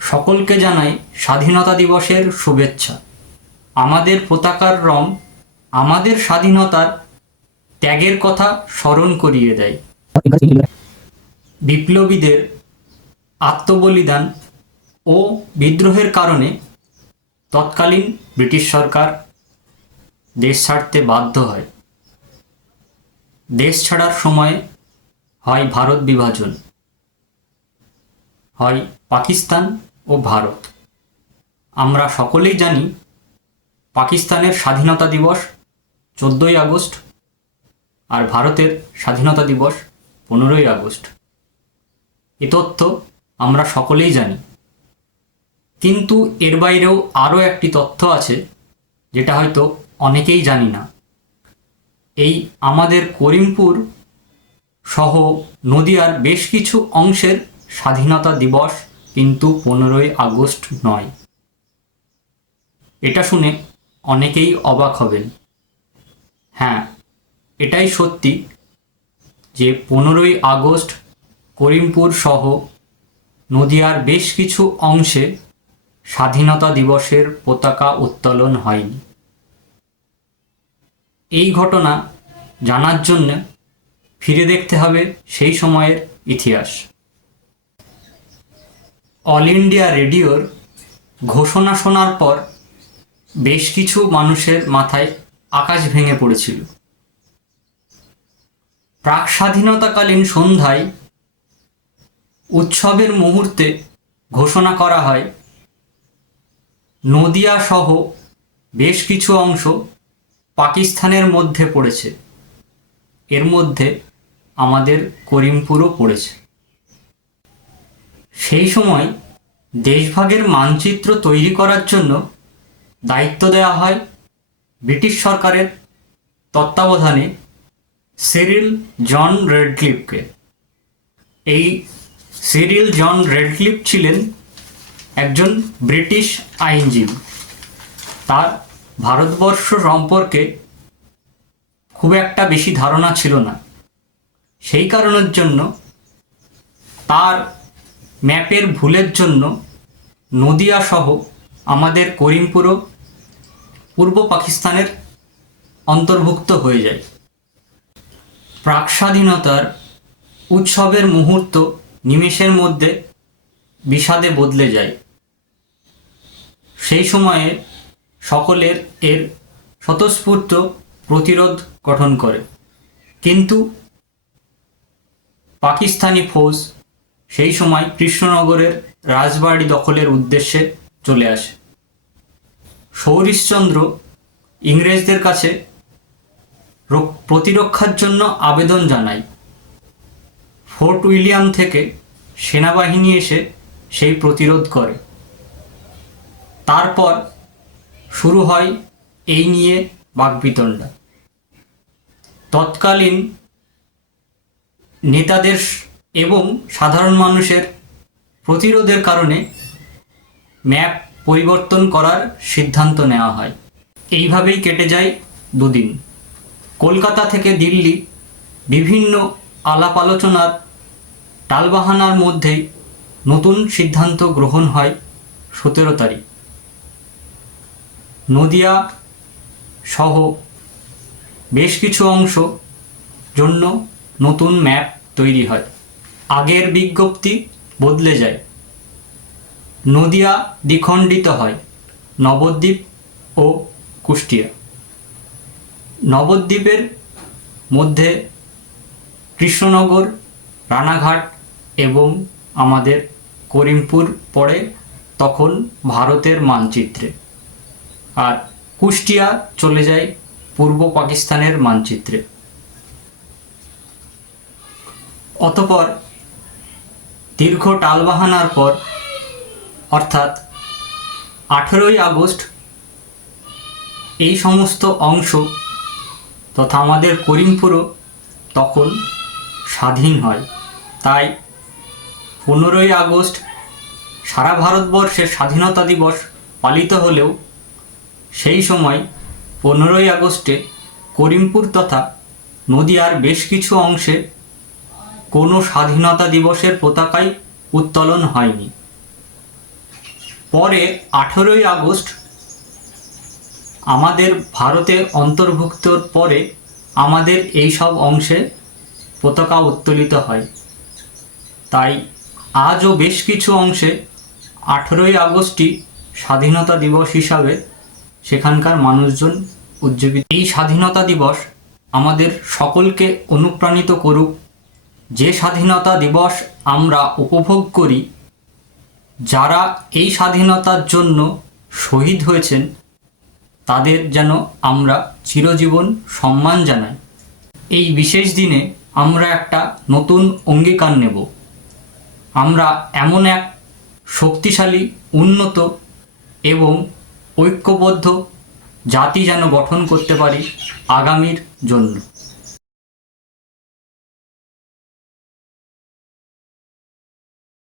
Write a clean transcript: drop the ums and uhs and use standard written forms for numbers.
সকলকে জানাই স্বাধীনতা দিবসের শুভেচ্ছা। আমাদের পতাকার রং আমাদের স্বাধীনতার ত্যাগের কথা স্মরণ করিয়ে দেয়। বিপ্লবীদের আত্মবলিদান ও বিদ্রোহের কারণে তৎকালীন ব্রিটিশ সরকার দেশ ছাড়তে বাধ্য হয়। দেশ ছাড়ার সময় হয় ভারত বিভাজন, হয় পাকিস্তান ও ভারত। আমরা সকলেই জানি পাকিস্তানের স্বাধীনতা দিবস 14ই আগস্ট আর ভারতের স্বাধীনতা দিবস 15ই আগস্ট। এ তথ্য আমরা সকলেই জানি, কিন্তু এর বাইরেও আরও একটি তথ্য আছে যেটা হয়তো অনেকেই জানি না। এই আমাদের করিমপুর সহ নদিয়ার বেশ কিছু অংশের স্বাধীনতা দিবস কিন্তু 15ই আগস্ট নয়। এটা শুনে অনেকেই অবাক হবেন। হ্যাঁ, এটাই সত্যি যে 15ই আগস্ট করিমপুর সহ নদিয়ার বেশ কিছু অংশে স্বাধীনতা দিবসের পতাকা উত্তোলন হয়নি। এই ঘটনা জানার জন্য ফিরে দেখতে হবে সেই সময়ের ইতিহাস। অল ইন্ডিয়া রেডিওর ঘোষণা শোনার পর বেশ কিছু মানুষের মাথায় আকাশ ভেঙে পড়েছিল। প্রাক স্বাধীনতাকালীন সন্ধ্যায় উৎসবের মুহূর্তে ঘোষণা করা হয় নদিয়া সহ বেশ কিছু অংশ পাকিস্তানের মধ্যে পড়েছে। এর মধ্যে আমাদের করিমপুরও পড়েছে। সেই সময় দেশভাগের মানচিত্র তৈরি করার জন্য দায়িত্ব দেওয়া হয় ব্রিটিশ সরকারের তত্ত্বাবধানে সিরিল জন রেডক্লিফকে। এই সিরিল জন রেডক্লিফ ছিলেন একজন ব্রিটিশ আইনজীবী। তার ভারতবর্ষ সম্পর্কে খুব একটা বেশি ধারণা ছিল না। সেই কারণের জন্য তার ম্যাপের ভুলের জন্য নদিয়া সহ আমাদের করিমপুরও পূর্ব পাকিস্তানের অন্তর্ভুক্ত হয়ে যায়। প্রাক স্বাধীনতার উৎসবের মুহূর্ত নিমেষের মধ্যে বিষাদে বদলে যায়। সেই সময়ে সকলের এর স্বতঃস্ফূর্ত প্রতিরোধ গঠন করে, কিন্তু পাকিস্তানি ফৌজ সেই সময় কৃষ্ণনগরের রাজবাড়ি দখলের উদ্দেশ্যে চলে আসে। শৌরিশচন্দ্র ইংরেজদের কাছে প্রতিরক্ষার জন্য আবেদন জানায়। ফোর্ট উইলিয়াম থেকে সেনাবাহিনী এসে সেই প্রতিরোধ করে। তারপর শুরু হয় এই নিয়ে বাকবিতণ্ডা। তৎকালীন নেতাদের এবং সাধারণ মানুষের প্রতিরোধের কারণে ম্যাপ পরিবর্তন করার সিদ্ধান্ত নেওয়া হয়। এইভাবেই কেটে যায় দুদিন। কলকাতা থেকে দিল্লি বিভিন্ন আলাপ আলোচনার টালবাহানার মধ্যেই নতুন সিদ্ধান্ত গ্রহণ হয় 17 তারিখ। নদিয়া সহ বেশ কিছু অংশ জন্য নতুন ম্যাপ তৈরি হয়। আগের বিজ্ঞপ্তি বদলে যায়। নদিয়া দ্বিখণ্ডিত হয় নবদ্বীপ ও কুষ্টিয়া। নবদ্বীপের মধ্যে কৃষ্ণনগর, রানাঘাট এবং আমাদের করিমপুর পড়ে তখন ভারতের মানচিত্রে, আর কুষ্টিয়া চলে যায় পূর্ব পাকিস্তানের মানচিত্রে। অতঃপর দীর্ঘ টালবাহানার পর অর্থাৎ 18ই আগস্ট এই সমস্ত অংশ তথা আমাদের করিমপুরও তখন স্বাধীন হয়। তাই 15ই আগস্ট সারা ভারতবর্ষের স্বাধীনতা দিবস পালিত হলেও সেই সময় 15ই আগস্টে করিমপুর তথা নদিয়ার বেশ কিছু অংশে কোনো স্বাধীনতা দিবসের পতাকাই উত্তোলন হয়নি। পরে 18ই আগস্ট আমাদের ভারতে অন্তর্ভুক্তর পরে আমাদের এই সব অংশে পতাকা উত্তোলিত হয়। তাই আজও বেশ কিছু অংশে 18ই আগস্টই স্বাধীনতা দিবস হিসাবে সেখানকার মানুষজন উদযাপিত। এই স্বাধীনতা দিবস আমাদের সকলকে অনুপ্রাণিত করুক, যে স্বাধীনতা দিবস আমরা উপভোগ করি, যারা এই স্বাধীনতার জন্য শহীদ হয়েছেন তাদের যেন আমরা চিরজীবন সম্মান জানাই। এই বিশেষ দিনে আমরা একটা নতুন অঙ্গীকার নেব। আমরা এমন এক শক্তিশালী, উন্নত এবং ঐক্যবদ্ধ জাতি যেন গঠন করতে পারি আগামীর জন্য।